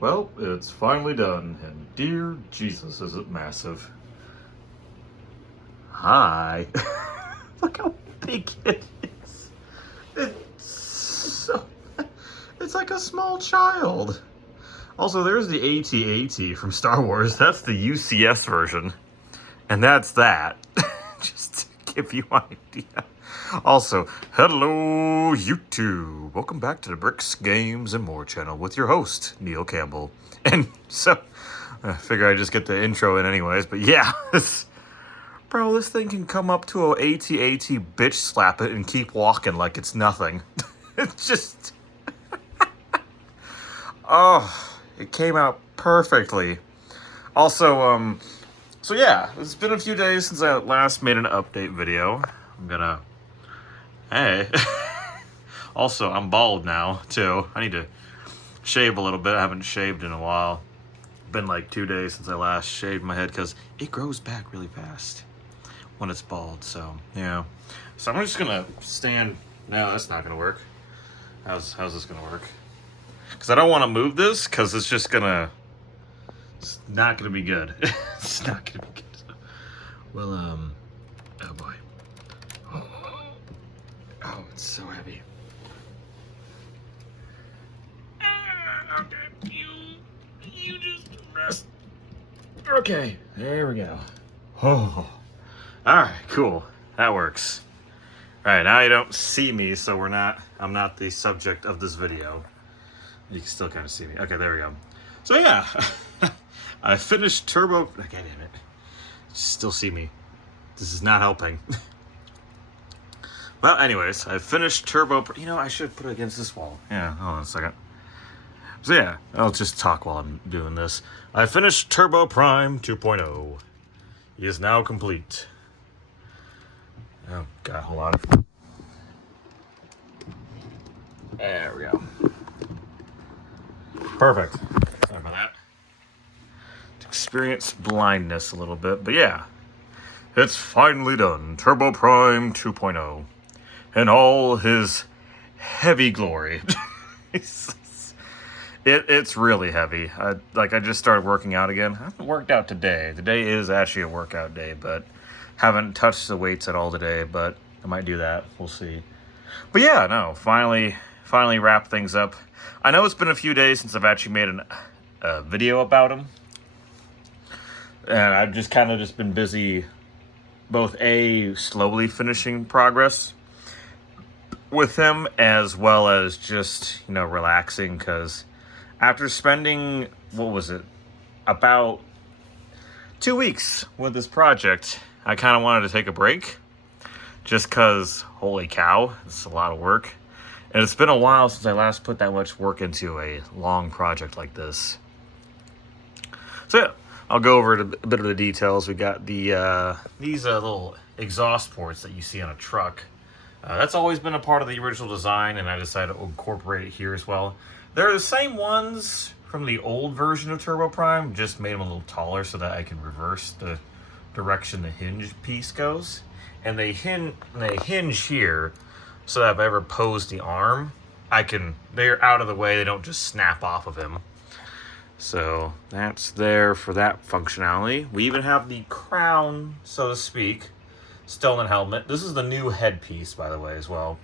Well, it's finally done, and dear Jesus, is it massive. Hi. Look how big it is. It's like a small child. Also, there's the AT-AT from Star Wars. That's the UCS version. And that's that. Just to give you an idea. Also, hello YouTube. Welcome back to the Bricks, Games, and More channel with your host, Neil Campbell. And so, I figure I just get the intro in anyways, but yeah. Bro, this thing can come up to a AT-AT, bitch slap it, and keep walking like it's nothing. It's just... Oh, it came out perfectly. Also, so yeah, it's been a few days since I last made an update video. I'm gonna... Hey. Also, I'm bald now, too. I need to shave a little bit. I haven't shaved in a while. Been like 2 days since I last shaved my head because it grows back really fast when it's bald, so, yeah. So I'm just gonna stand... No, that's not gonna work. How's this gonna work? Because I don't want to move this, because it's just gonna... It's not gonna be good. It's not gonna be good. Well, oh boy. Oh, it's so heavy. Okay, you just rest. Okay, there we go. Oh. Alright, cool. That works. Alright, now you don't see me, so I'm not the subject of this video. You can still kind of see me. Okay, there we go. So yeah, I finished Turbo... Okay, damn it. Still see me. This is not helping. Well, anyways, I finished Turbo... You know, I should put it against this wall. Yeah, hold on a second. So yeah, I'll just talk while I'm doing this. I finished Turboprime 2.0. He is now complete. Oh, God, hold on. There we go. Perfect. Sorry about that. Experience blindness a little bit, but yeah. It's finally done. Turboprime 2.0. In all his heavy glory. It's really heavy. I just started working out again. I haven't worked out today. Today is actually a workout day, but haven't touched the weights at all today, but I might do that. We'll see. But yeah, no, finally wrapped things up. I know it's been a few days since I've actually made a video about him. And I've just kind of been busy both slowly finishing progress with him, as well as just, relaxing, because after spending, what was it, about 2 weeks with this project, I kind of wanted to take a break, just because, holy cow, it's a lot of work. And it's been a while since I last put that much work into a long project like this. So yeah, I'll go over a bit of the details. We got these little exhaust ports that you see on a truck. That's always been a part of the original design, and I decided to incorporate it here as well. They're the same ones from the old version of Turboprime, just made them a little taller so that I can reverse the direction the hinge piece goes. And they hinge here, so that if I ever pose the arm, they're out of the way, they don't just snap off of him. So that's there for that functionality. We even have the crown, so to speak, still in the helmet. This is the new headpiece, by the way, as well.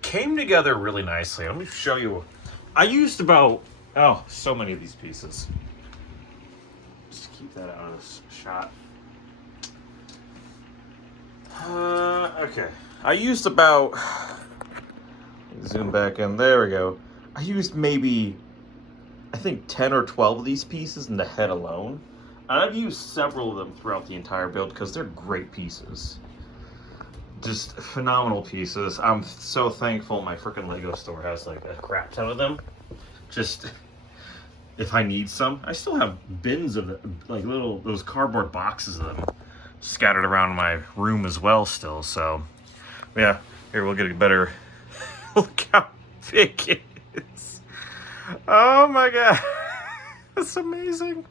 Came together really nicely. Let me show you. I used about, so many of these pieces. Just keep that out of shot. Okay. I used about, zoom back in, there we go. I used maybe, I think 10 or 12 of these pieces in the head alone. And I've used several of them throughout the entire build because they're great pieces. Just phenomenal pieces. I'm so thankful my freaking Lego store has like a crap ton of them. Just, if I need some. I still have bins of it, like those cardboard boxes of them scattered around my room as well still, so yeah, here we'll get a better look how big it is. Oh my god. That's amazing.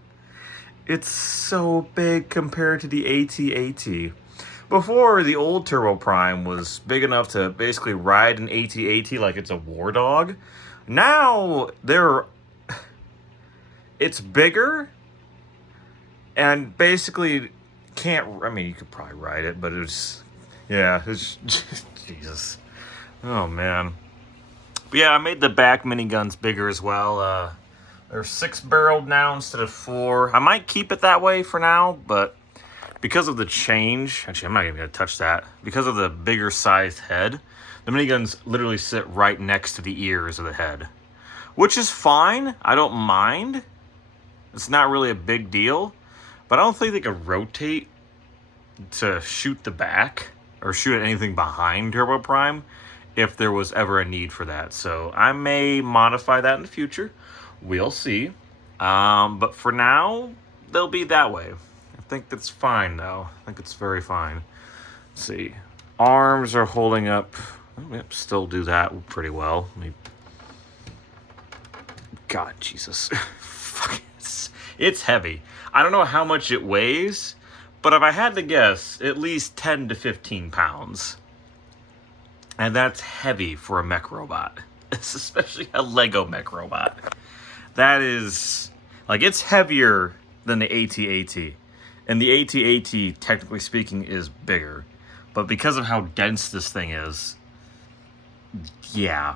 It's so big compared to the AT-AT. Before, the old Turboprime was big enough to basically ride an AT-AT like it's a war dog. Now, it's bigger and basically can't, I mean, you could probably ride it, but it's, yeah, it's, Jesus. Oh, man. But yeah, I made the back miniguns bigger as well. They're 6-barreled now instead of 4. I might keep it that way for now, but because of the change, actually, I'm not even going to touch that. Because of the bigger sized head, the miniguns literally sit right next to the ears of the head, which is fine. I don't mind. It's not really a big deal, but I don't think they could rotate to shoot the back or shoot at anything behind Turboprime if there was ever a need for that. So I may modify that in the future. We'll see. But for now, they'll be that way. I think that's fine, though. I think it's very fine. Let's see. Arms are holding up. Oh, yep, still do that pretty well. Let me... God, Jesus. Fuck, it's heavy. I don't know how much it weighs, but if I had to guess, at least 10 to 15 pounds. And that's heavy for a mech robot. It's especially a Lego mech robot. That is, like, it's heavier than the AT-AT. And the AT-AT, technically speaking, is bigger. But because of how dense this thing is, yeah.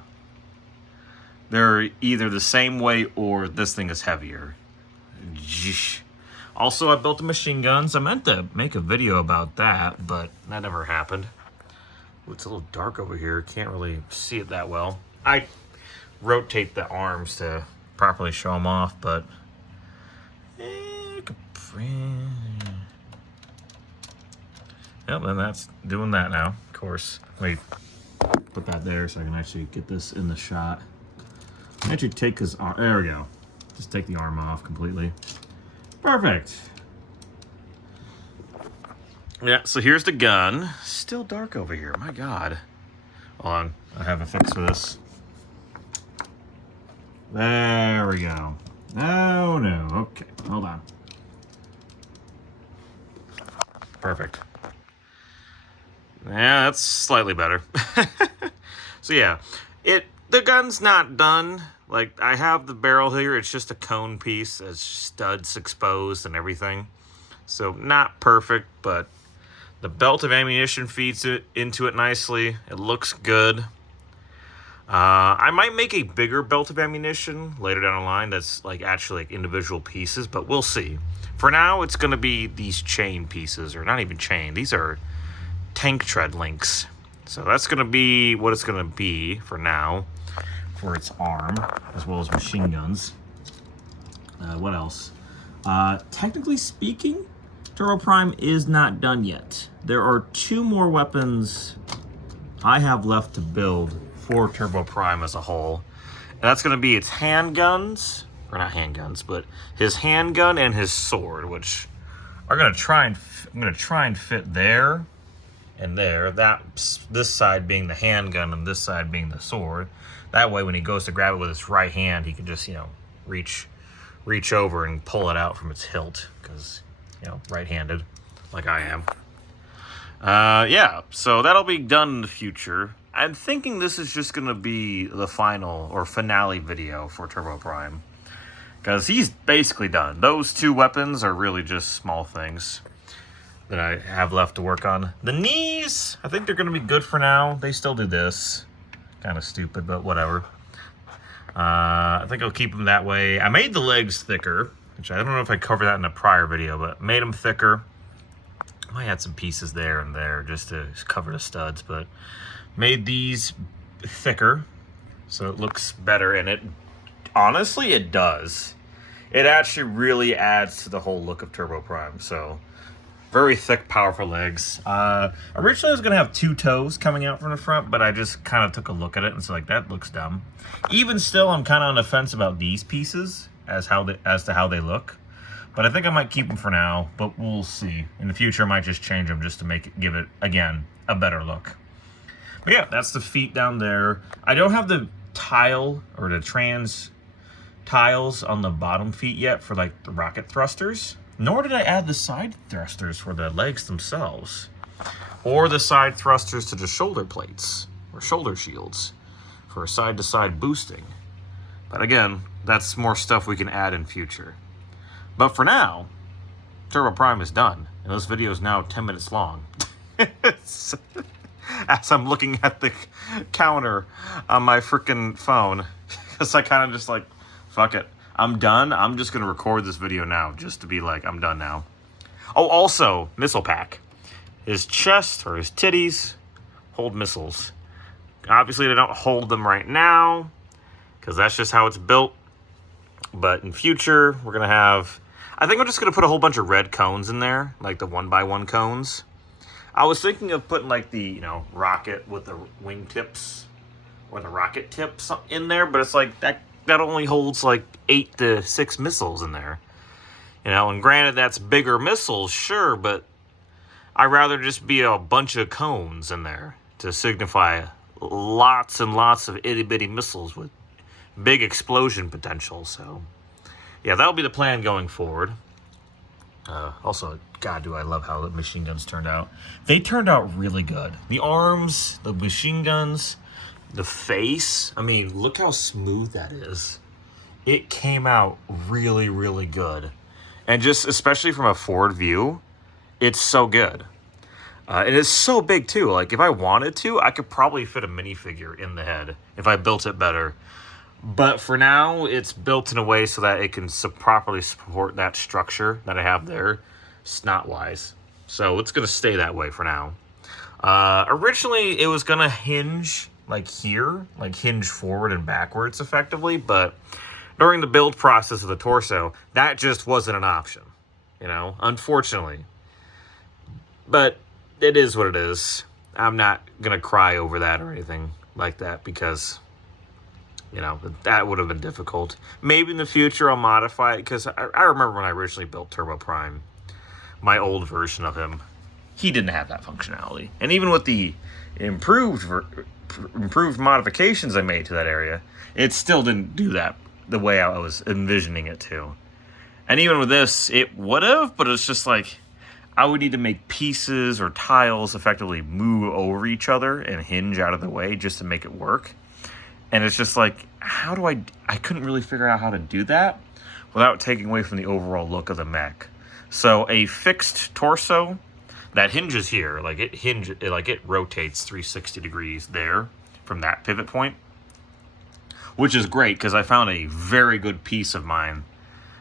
They're either the same way or this thing is heavier. Also, I built the machine guns. I meant to make a video about that, but that never happened. Ooh, it's a little dark over here. Can't really see it that well. I rotate the arms to properly show them off, but... Yep, and that's doing that now, of course. Wait, put that there so I can actually get this in the shot. I actually take his arm, there we go. Just take the arm off completely. Perfect. Yeah, so here's the gun. Still dark over here, my God. Hold on, I have a fix for this. There we go. Oh no, okay, hold on. Perfect. Yeah, that's slightly better. So yeah, the gun's not done. Like, I have the barrel here, it's just a cone piece, it's studs exposed and everything. So not perfect, but the belt of ammunition feeds into it nicely. It looks good. I might make a bigger belt of ammunition later down the line that's like actually like individual pieces, but we'll see. For now, it's going to be these chain pieces, or not even chain. These are tank tread links. So that's going to be what it's going to be for now, for its arm, as well as machine guns. What else? Technically speaking, Turboprime is not done yet. There are 2 more weapons I have left to build for Turboprime as a whole. And that's going to be its handguns, or not handguns, but his handgun and his sword, which are going to try and I'm going to try and fit there and there. This side being the handgun and this side being the sword. That way, when he goes to grab it with his right hand, he can just, you know, reach over and pull it out from its hilt, because, you know, right-handed, like I am. Yeah, so that'll be done in the future. I'm thinking this is just going to be the final or finale video for Turboprime, because he's basically done. Those 2 weapons are really just small things that I have left to work on. The knees, I think they're going to be good for now. They still do this. Kind of stupid, but whatever. I think I'll keep them that way. I made the legs thicker, which I don't know if I covered that in a prior video, but made them thicker. I might add some pieces there and there just to cover the studs, but made these thicker so it looks better, and it honestly, it does. It actually really adds to the whole look of Turboprime, so very thick, powerful legs. Originally I was going to have 2 toes coming out from the front, but I just kind of took a look at it and said, like, that looks dumb. Even still, I'm kind of on the fence about these pieces as to how they look. But I think I might keep them for now, but we'll see. In the future, I might just change them just to give it, again, a better look. But yeah, that's the feet down there. I don't have the tile or the trans tiles on the bottom feet yet for, like, the rocket thrusters. Nor did I add the side thrusters for the legs themselves, or the side thrusters to the shoulder plates or shoulder shields for side-to-side boosting. But again, that's more stuff we can add in future. But for now, Turboprime is done, and this video is now 10 minutes long. As I'm looking at the counter on my freaking phone, because I kind of just like, fuck it, I'm done. I'm just going to record this video now, just to be like, I'm done now. Oh, also, missile pack. His chest, or his titties, hold missiles. Obviously, they don't hold them right now, because that's just how it's built. But in future, we're going to have... I think I'm just going to put a whole bunch of red cones in there, like the 1x1 cones. I was thinking of putting like the, you know, rocket with the wing tips, or the rocket tips in there, but it's like that only holds like 8 to 6 missiles in there. You know, and granted that's bigger missiles, sure, but I'd rather just be a bunch of cones in there to signify lots and lots of itty-bitty missiles with big explosion potential. So, yeah, that'll be the plan going forward. Also, God, do I love how the machine guns turned out. They turned out really good. The arms, the machine guns, the face. I mean, look how smooth that is. It came out really, really good. And just, especially from a forward view, it's so good. And it's so big, too. Like, if I wanted to, I could probably fit a minifigure in the head if I built it better. But for now, it's built in a way so that it can properly support that structure that I have there, snot-wise. So it's going to stay that way for now. Originally, it was going to hinge, like here, like hinge forward and backwards effectively, but during the build process of the torso, that just wasn't an option, you know, unfortunately. But it is what it is. I'm not going to cry over that or anything like that because... you know, that would have been difficult. Maybe in the future I'll modify it, because I remember when I originally built Turboprime, my old version of him, he didn't have that functionality. And even with the improved modifications I made to that area, it still didn't do that the way I was envisioning it to. And even with this, it would have, but it's just like, I would need to make pieces or tiles effectively move over each other and hinge out of the way just to make it work. And it's just like, how do I couldn't really figure out how to do that without taking away from the overall look of the mech. So a fixed torso that hinges here, like it rotates 360 degrees there from that pivot point, which is great because I found a very good piece of mine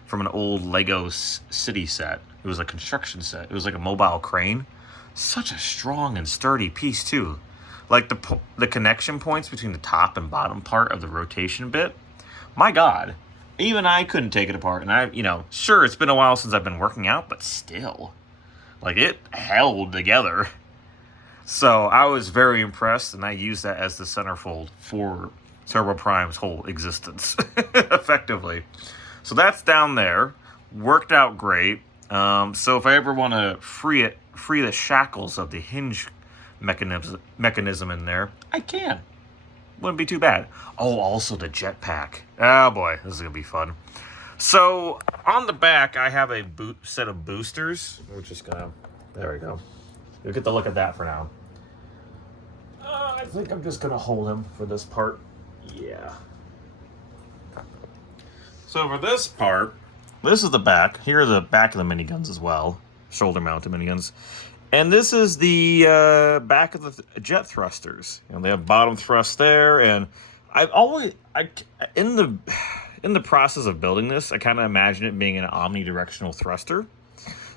from an old Lego city set. It was a construction set. It was like a mobile crane. Such a strong and sturdy piece too. Like the connection points between the top and bottom part of the rotation bit, my God, even I couldn't take it apart. And you know, sure, it's been a while since I've been working out, but still, like it held together. So I was very impressed, and I used that as the centerfold for Turboprime's whole existence, effectively. So that's down there, worked out great. So if I ever want to free the shackles of the hinge mechanism in there, I can. Wouldn't be too bad. Oh, also the jetpack. Oh boy, this is gonna be fun. So on the back, I have a set of boosters. We're just gonna, there we go. You'll get to look at that for now. I think I'm just gonna hold him for this part. Yeah. So for this part, this is the back. Here are the back of the miniguns as well. Shoulder mounted miniguns. And this is the back of the jet thrusters. You know, they have bottom thrust there, and in the process of building this, I kind of imagine it being an omnidirectional thruster.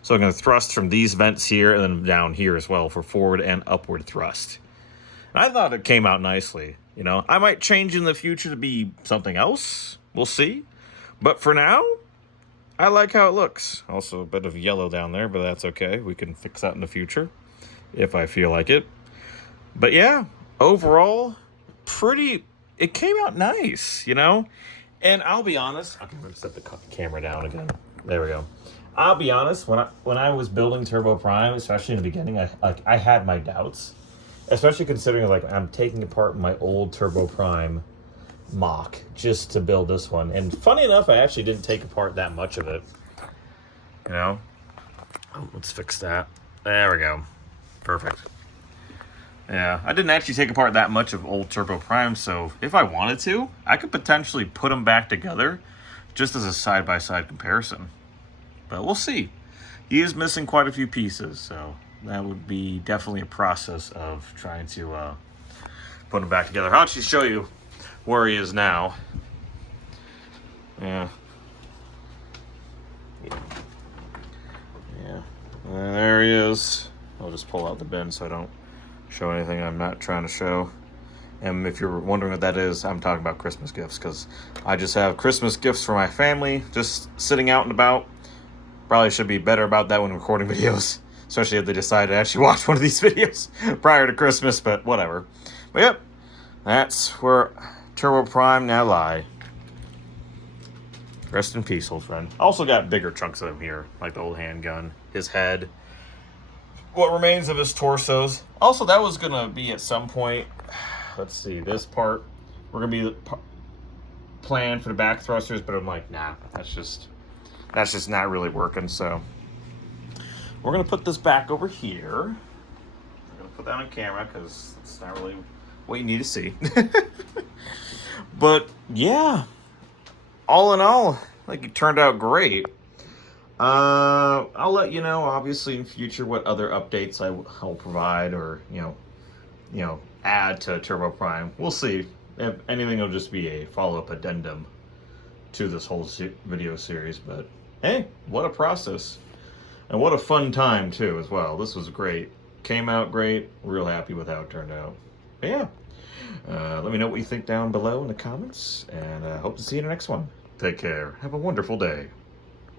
So I'm going to thrust from these vents here and then down here as well for forward and upward thrust. And I thought it came out nicely. You know, I might change in the future to be something else. We'll see. But for now, I like how it looks. Also a bit of yellow down there, but that's okay. We can fix that in the future if I feel like it. But yeah, overall, it came out nice, you know? And I'll be honest, I'm going to set the camera down again. There we go. I'll be honest, when I was building Turboprime, especially in the beginning, I had my doubts. Especially considering like I'm taking apart my old Turboprime mock just to build this one, and funny enough, I actually didn't take apart that much of it, you know. Oh, let's fix that. There we go. Perfect. Yeah, I didn't actually take apart that much of old Turboprime, so if I wanted to, I could potentially put them back together just as a side-by-side comparison. But we'll see. He is missing quite a few pieces, so that would be definitely a process of trying to put him back together. I'll actually show you where he is now. Yeah. There he is. I'll just pull out the bin so I don't show anything I'm not trying to show. And if you're wondering what that is, I'm talking about Christmas gifts, because I just have Christmas gifts for my family just sitting out and about. Probably should be better about that when recording videos, especially if they decide to actually watch one of these videos prior to Christmas, but whatever. But yep, that's where Turboprime now lie. Rest in peace, old friend. I also got bigger chunks of him here, like the old handgun, his head, what remains of his torsos. Also, that was gonna be at some point, let's see, this part, we're gonna be planned for the back thrusters, but I'm like, nah, that's just not really working. So we're gonna put this back over here. I'm gonna put that on camera because it's not really what you need to see. But yeah, all in all, like, it turned out great. I'll let you know, obviously, in future what other updates I'll provide, or you know add to Turboprime. We'll see. If anything, it'll just be a follow-up addendum to this whole video series. But hey, what a process, and what a fun time too as well. This was great. Came out great. Real happy with how it turned out. But yeah, let me know what you think down below in the comments, and hope to see you in the next one. Take care. Have a wonderful day.